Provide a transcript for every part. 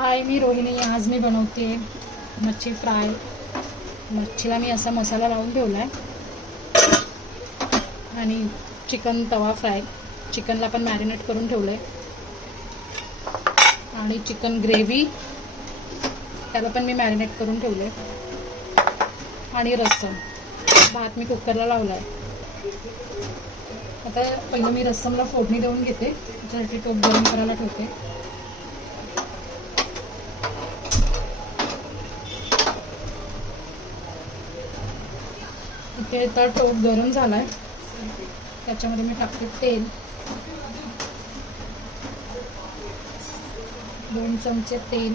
हाय, मी रोहिणी. आज मी बनवते मच्छी फ्राय. मच्छीला मी असा मसाला लावून ठेवला आहे आणि चिकन तवा फ्राय. चिकनला पण मॅरिनेट करून ठेवलं आहे आणि चिकन ग्रेव्ही त्याला पण मी मॅरिनेट करून ठेवलं आहे आणि रस्सम. भात मी कुकरला लावला आहे. आता पहिलं मी रस्समला फोडणी देऊन घेते. त्याच्यासाठी टोप गरम करायला ठेवते. इथे तर टोप गरम झाला आहे. त्याच्यामध्ये मी टाकते तेल. 2 चमचे तेल.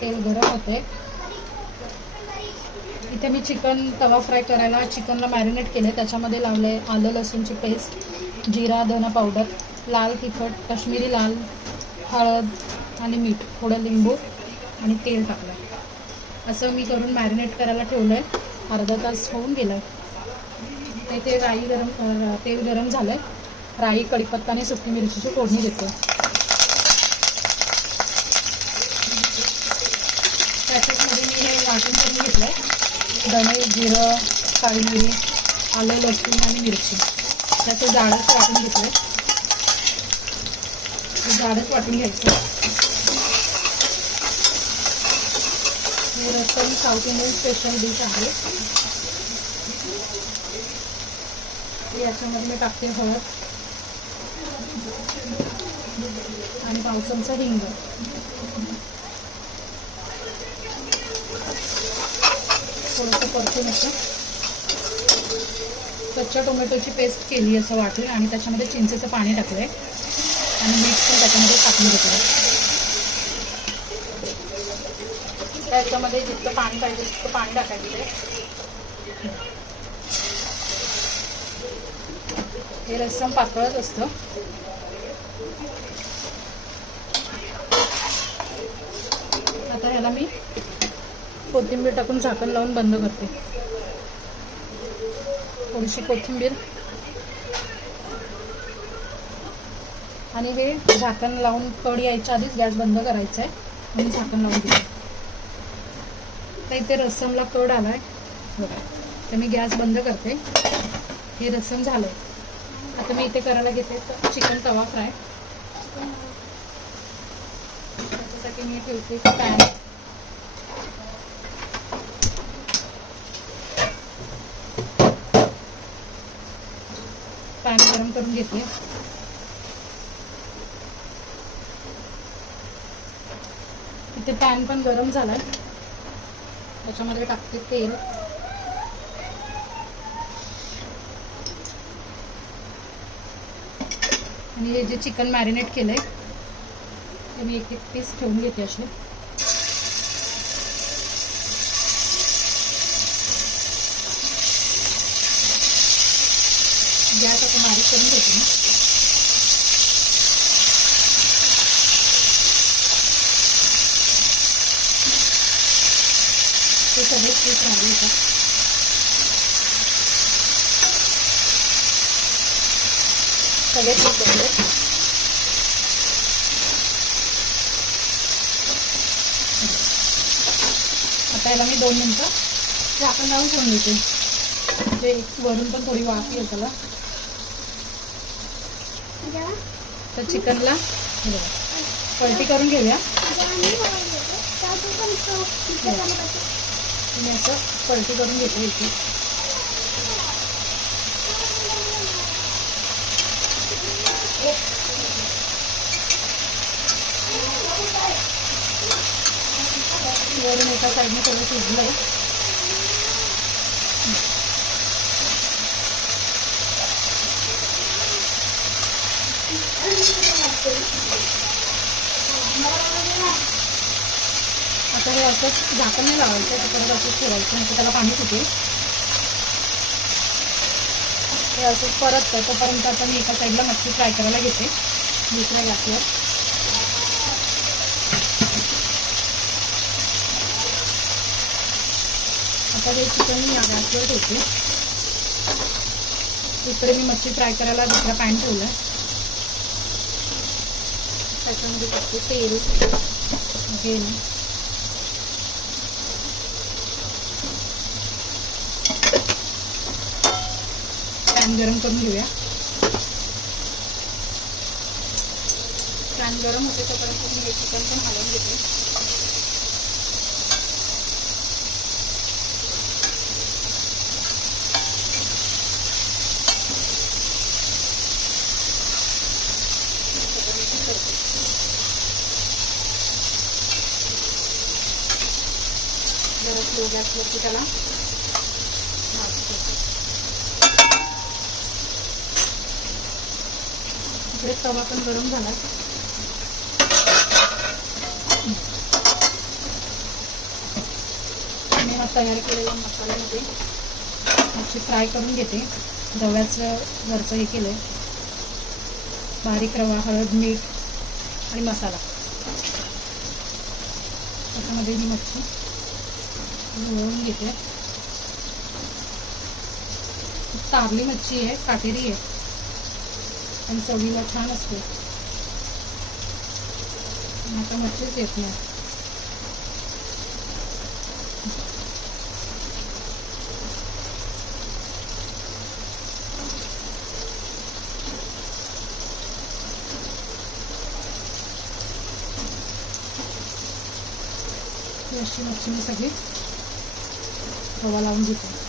तेल गरम होते. इथे मी चिकन तवा फ्राय करायला चिकनला मॅरिनेट केले. त्याच्यामध्ये लावले आलं लसूणची पेस्ट, जिरा धना पावडर, लाल तिखट, काश्मीरी लाल, हळद आणि मीठ, थोडं लिंबू आणि तेल टाकलं. असं मी करून मॅरिनेट करायला ठेवलं आहे. अर्धा तास होऊन गेलं आहे. ते तेल गरम झालं आहे. राई, कढीपत्ता आणि सुकी मिरचीची फोडणी देते. पॅकेटमध्ये मी हे वाटून करून घेतलं आहे. धणे, जिरं, काळी मिरी, आलं लसूण आणि मिरची त्याचं जाडच वाटून घेतलं आहे. जाडच वाटून घ्यायचं. हे rasam south Indian special dish आहे. याच्यामध्ये मी टाकते हळद आणि 1 चमचा हिंग. थोडंसं परतून असं कच्च्या टोमॅटोची पेस्ट केली असं वाटून आणि त्याच्यामध्ये चिंचेचं पाणी टाकलंय आणि मीठ पण त्याच्यामध्ये टाकून घेतलं. त्याच्यामध्ये जितकं पाणी पाहिजे तितकं पाणी टाकायचं. हे रस्सम पातळच असतं. आता ह्याला मी कोथिंबीर टाकून झाकण लावून बंद करते. थोडीशी कोथिंबीर आणि हे झाकण लावून कढ यायच्या आधीच गॅस बंद करायचा आहे आणि झाकण लावून दिलं. तर इथे रस्समला कढ आलाय बघा. तर मी गॅस बंद करते. हे रस्सम झालंय. आता मी इथे करायला घेते चिकन तवा फ्राय. त्याच्यासाठी मी ठेवते पॅन. पॅन गरम करून घेते. इथे पॅन पण गरम झालाय. त्याच्यामध्ये टाकते तेल. आणि हे जे चिकन मॅरिनेट केलंय ते मी एक पीस ठेवून घेते असे. गॅस आता बारीक करून घेते ना. ते सगळे पीस राहिले येतात. सगळे पीस बनले. आता याला मी 2 मिनिटं झाकण लावून ठेवून देते. ते वरून पण थोडी वाफ येईल त्याला. तर चिकनला पलटी करून घेऊया. मी असं पलटी करून घेते इथे. वरून एका साईडने थोडं शिजलंय. आता हे असंच झाकण नाही लावायचं. तर परत असंच ठेवायचं नाही तर त्याला पाणी सुटेल. हे असंच परत तोपर्यंत आता मी एका साईडला मच्छी फ्राय करायला घेते दुसऱ्या गॅसवर. आता हे चिकन मी या गॅसवर ठेवते. इकडे मी मच्छी फ्राय करायला दुसरा पॅन ठेवला. त्याच्यामध्ये टाकते तेल घेऊन पॅन गरम करून घेऊया. पॅन गरम होते तोपर्यंत मी हे चिकन पण हलवून घेते. जरा स्लो गॅसवरती त्याला भाजते. इकडे तवा पण गरम झाला. मी हा तयार केलेला मसाल्यामध्ये मच्छी फ्राय करून घेते. रव्याचं वरचं हे केलं, बारीक रवा, हळद, मीठ आणि मसाला. त्याच्यामध्ये ही मच्छी घोळवून घेते. तारली मच्छी आहे, काटेरी आहे आणि चवीला छान असते. आता मच्छीच येत नाही. अशी मच्छी मी सगळी रवा लावून घेते.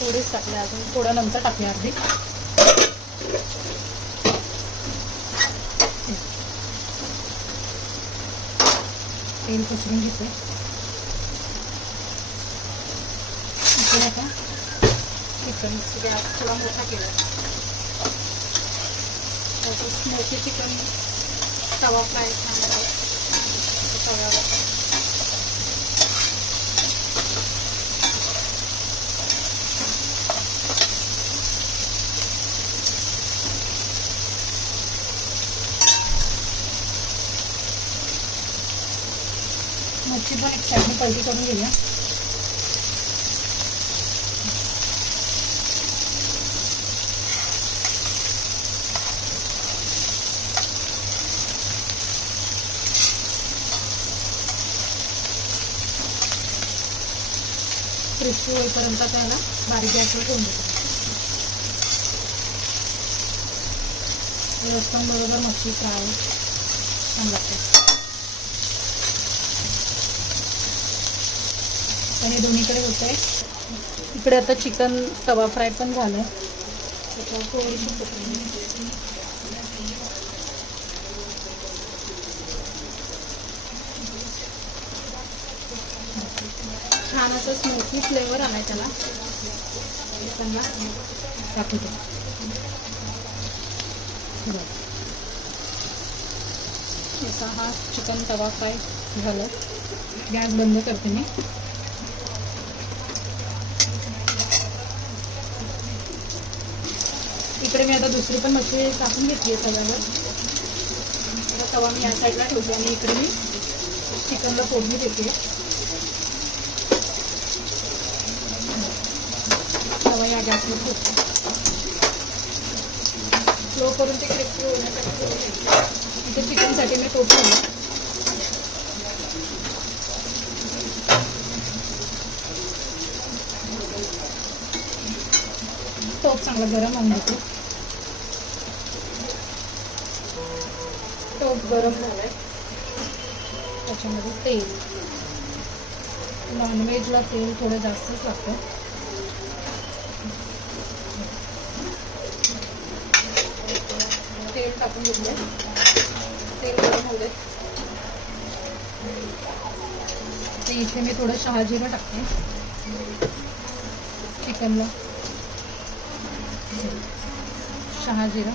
थोडेच टाकले, अजून थोडं नंतर टाकले अर्धी. तेल पसरून घेते. इकडे आता चिकन गॅस थोडा मोठा केला. स्मोकी चिकन तवा फ्राय छान तव्यावर. मच्छी पण एक साईडने पलटी करून घेऊया. क्रिस्पी होईपर्यंत त्याला बारीक गॅसवर ठेवून देतो. रस्सम बरोबर मच्छी फ्राय छान लागते. आणि दोन्हीकडे होत आहे. इकडे आता चिकन तवा फ्राय पण झालं. छान असं स्मोकी फ्लेवर आलाय त्याला. चिकनला टाकू दे. असा हा चिकन तवा फ्राय झालं. गॅस बंद करते मी. इकडे मी आता दुसरी पण मच्छी टाकून घेतली आहे तव्यावर. आता तवा मी या साईडला ठेवते आणि इकडे मी चिकनला फोडणी देते. तवा या गॅसवर ठेवते. स्लो करून ते क्रिस्पी होण्यासाठी इथे चिकनसाठी मी टोप ठेवलं. टोप चांगला गरम होऊन घेतो. टोप गरम झालाय. त्याच्यामध्ये तेल, नॉनव्हेजला तेल थोडं जास्तच लागतं. तेल टाकून घेतले. तेल गरम होऊ दे. ते इथे मी थोडं शहाजिरं टाकते चिकनला. शहाजिरं,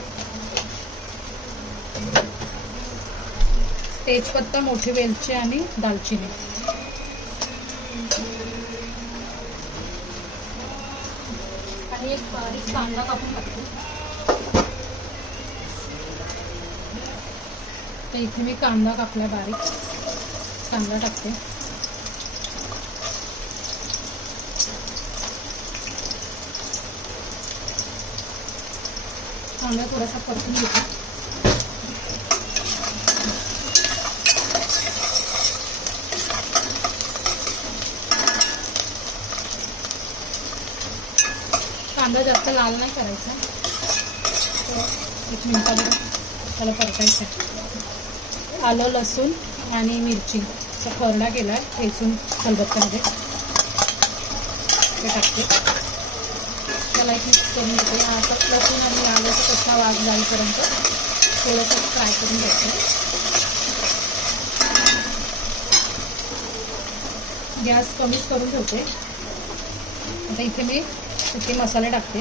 तेजपत्ता, मोठी वेलची आणि दालचिनी. मी एक बारीक कांदा कापून टाकते. तर इथे मी कांदा कापला बारीक, कांदा टाकते. कांदा थोडासा परतून घेते. कांदा जास्त लाल नाही करायचा, एक मिनिटावर त्याला परतायचं. आलं लसूण आणि मिरचीचा खरडा केला आहे ठेचून खलबत्त्यामध्ये, ते टाकते. त्याला एक मिक्स करून घेते. आता लसूण आणि आल्याचा कच्चा वास जाईपर्यंत थोडंसं फ्राय करून घ्यायचं. गॅस कमीच करून ठेवते. आता इथे मी सुके मसाले टाकते.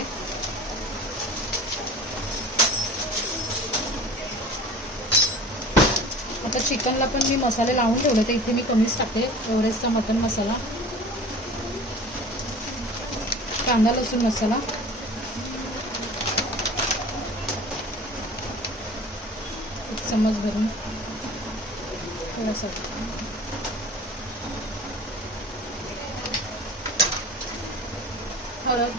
आता चिकनला पण मी मसाले लावून ठेवले, तर इथे मी कमीच टाकते. एव्हरेस्टचा मटन मसाला, कांदा लसूण मसाला, एक चम्मच भरून थोडासा, हळद,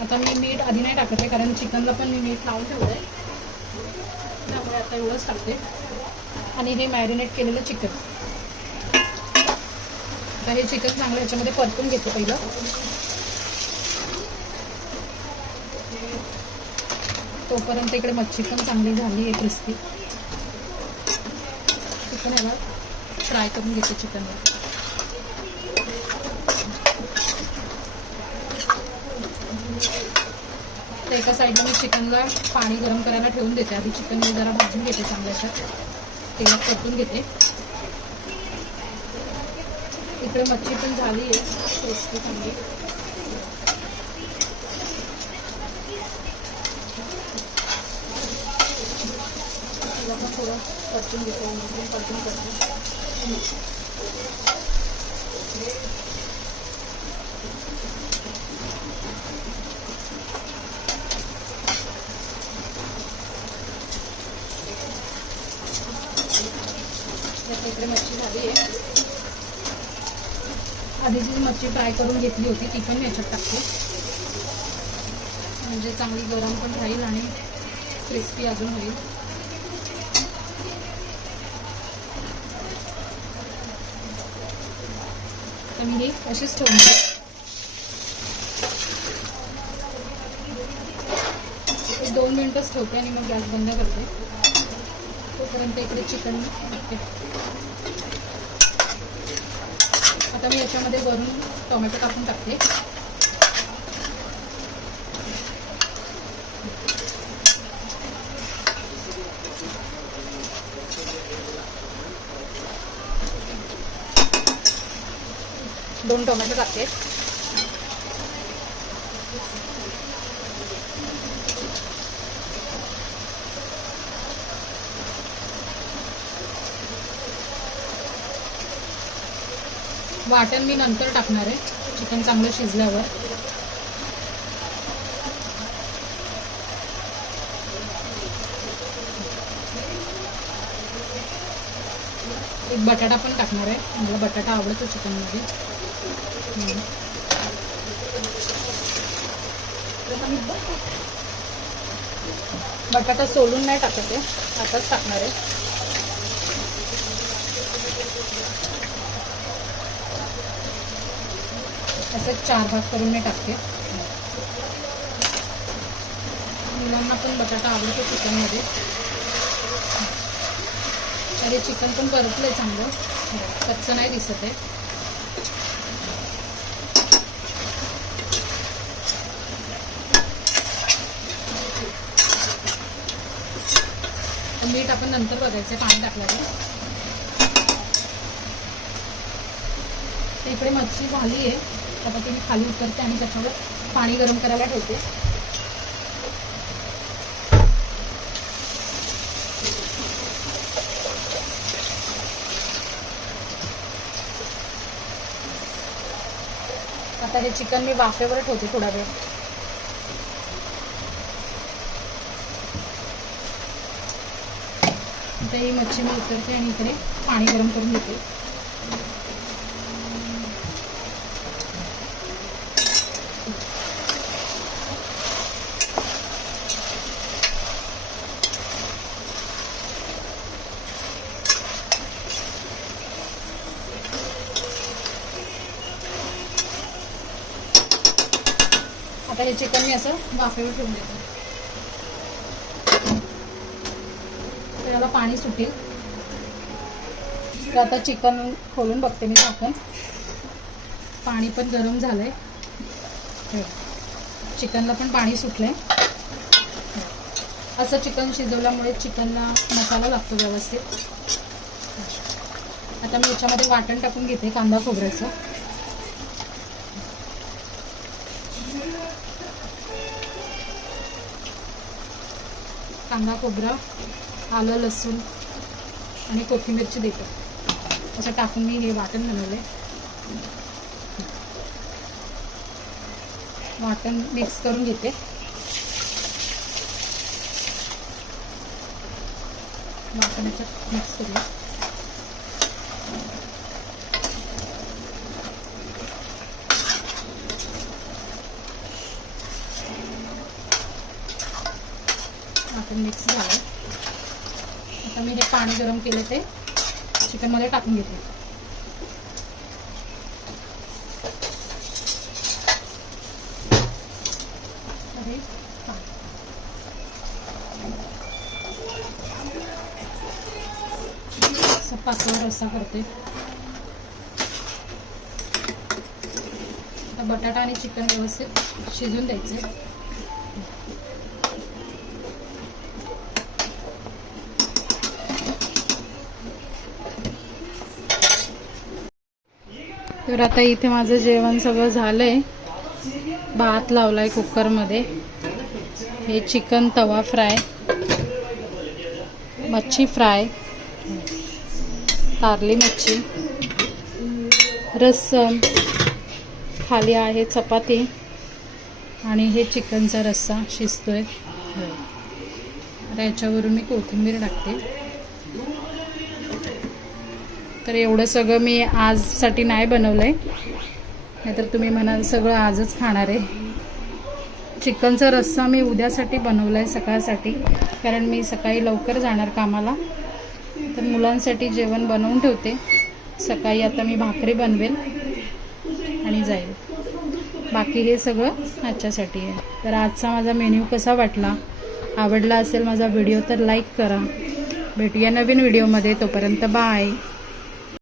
आता मी मीठ आधी नाही टाकत आहे कारण चिकनला पण मी मीठ लावून ठेवलं आहे, त्यामुळे आता एवढंच टाकते. आणि हे मॅरिनेट केलेलं चिकन, आता हे चिकन चांगलं याच्यामध्ये परतून घेते पहिलं. तोपर्यंत इकडे मच्छी पण चांगली झाली आहे क्रिस्पी. चिकन याला फ्राय करून घेते चिकनवर. तर एका साईडला मी चिकनला पाणी गरम करायला ठेवून देते. आधी चिकन मी जरा भाजून घेते, चांगल्याशा तेलात परतून घेते. इकडे मच्छी पण झाली आहे क्रिस्पी चांगली. तिला पण थोडं परतून घेते, परतून करते. इकडे मच्छी झाली आहे. आधी जी मच्छी फ्राय करून घेतली होती ती पण मी याच्यात टाकते, म्हणजे चांगली गरम पण राहील आणि क्रिस्पी अजून होईल. तर मी ही अशीच ठेवून देते. 2 मिनिटच ठेवते आणि मग गॅस बंद करते. तोपर्यंत इकडे चिकन टाकते. आता मी याच्यामध्ये वरून टोमॅटो टाकून टाकते. दोन टोमॅटो टाकते. वाटण मी नंतर टाकणार आहे, चिकन चांगलं शिजल्यावर. एक बटाटा पण टाकणार आहे, मला बटाटा आवडतो चिकनमध्ये. बटाटा सोलून नाही टाकत आहे, आताच टाकणार आहे. असे 4 भाग करून मी टाकते. मुलांना पण बटाटा आवडतो चिकनमध्ये. तर हे चिकन पण परतलंय चांगलं, कच्चं नाही दिसत आहे. मीठ आपण नंतर बघायचं पाणी टाकल्यावर. इकडे मच्छी झाली आहे, आता ती मी खाली उतरते आणि त्याच्यावर पाणी गरम करायला ठेवते. आता हे चिकन मी वाफेवर ठेवते थोडा वेळ. आता ही मच्छी मी उतरते आणि इकडे पाणी गरम करून घेते. आता हे चिकन मी असं वाफेवर ठेवून देते. तर याला पाणी सुटेल. तर आता चिकन खोलून बघते मी झाकण. पाणी पण गरम झालंय. चिकनला पण पाणी सुटलंय. असं चिकन शिजवल्यामुळे चिकनला मसाला लागतो व्यवस्थित. आता मी याच्यामध्ये वाटण टाकून घेते कांदा खोबऱ्याचं. कांदा खोबरा, आलं लसूण आणि कोथिंबीरची देते असं टाकून मी हे वाटण बनवले. वाटण मिक्स करून घेते. वाटण याच्यात मिक्स करूया. वाटण मिक्स झालं. आता मी हे पाणी गरम केलं ते चिकनमध्ये टाकून घेते. असं पातळ रस्सा करते. आता बटाटा आणि चिकन व्यवस्थित शिजून द्यायचे. तर आता इथे माझं जेवण सगळं झालंय. भात लावलाय कुकरमध्ये. हे चिकन तवा फ्राय, मच्छी फ्राय, तारली मच्छी, रस्सम, खाली आहे चपाती आणि हे चिकनचा रस्सा शिजतोय. आता याच्यावरून मी कोथिंबीर टाकते. तर एवढं सगळं मी आजसाठी नाही बनवलंय, नाहीतर तुम्ही म्हणाल सगळं आजच खाणार आहे. चिकनचा रस्सा मी उद्यासाठी बनवलाय, सकाळसाठी, कारण मी सकाळी लवकर जाणार कामाला. तर मुलांसाठी जेवण बनवून ठेवते. सकाळी आता मी भाकरी बनवेल आणि जाईल. बाकी हे सगळं आजच्यासाठी आहे. तर आजचा माझा मेन्यू कसा वाटला, आवडला असेल माझा व्हिडिओ तर लाईक करा. भेटूया नवीन व्हिडिओमध्ये. तोपर्यंत बाय.